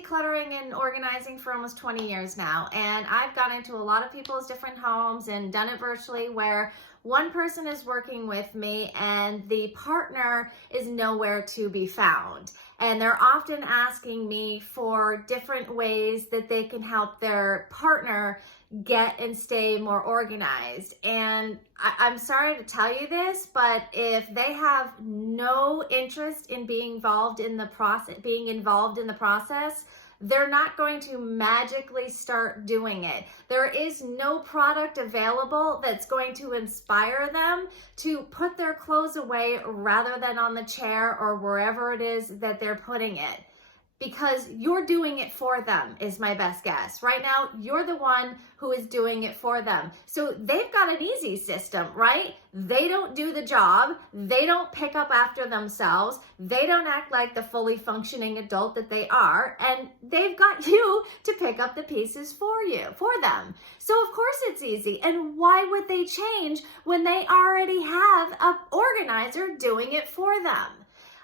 decluttering and organizing for almost 20 years now, and I've gone into a lot of people's different homes and done it virtually, where one person is working with me and the partner is nowhere to be found. And they're often asking me for different ways that they can help their partner get and stay more organized. And I'm sorry to tell you this, but if they have no interest in being involved in the process, they're not going to magically start doing it. There is no product available that's going to inspire them to put their clothes away rather than on the chair or wherever it is that they're putting it. Because you're doing it for them is my best guess. Right now, you're the one who is doing it for them. So they've got an easy system, right? They don't do the job. They don't pick up after themselves. They don't act like the fully functioning adult that they are. And they've got you to pick up the pieces for them. So of course it's easy. And why would they change when they already have an organizer doing it for them?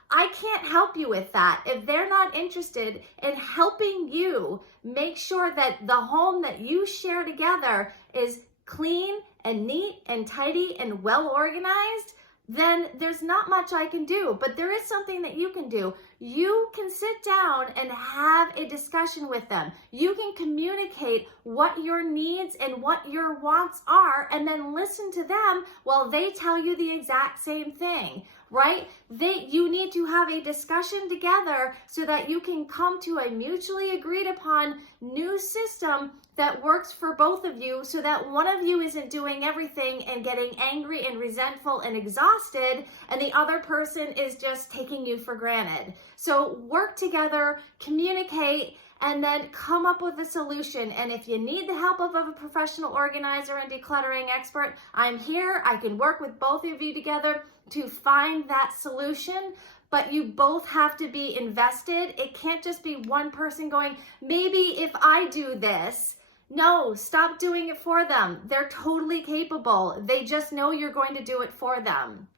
I can't help you with that. If they're not interested in helping you make sure that the home that you share together is clean and neat and tidy and well organized, then there's not much I can do. But there is something that you can do. You can sit down and have a discussion with them. You can communicate what your needs and what your wants are, and then listen to them while they tell you the exact same thing, right? You need to have a discussion together so that you can come to a mutually agreed upon new system that works for both of you, so that one of you isn't doing everything and getting angry and resentful and exhausted, and the other person is just taking you for granted. So work together, communicate, and then come up with a solution. And if you need the help of a professional organizer and decluttering expert, I'm here. I can work with both of you together to find that solution. But you both have to be invested. It can't just be one person going, maybe if I do this. No, stop doing it for them. They're totally capable. They just know you're going to do it for them.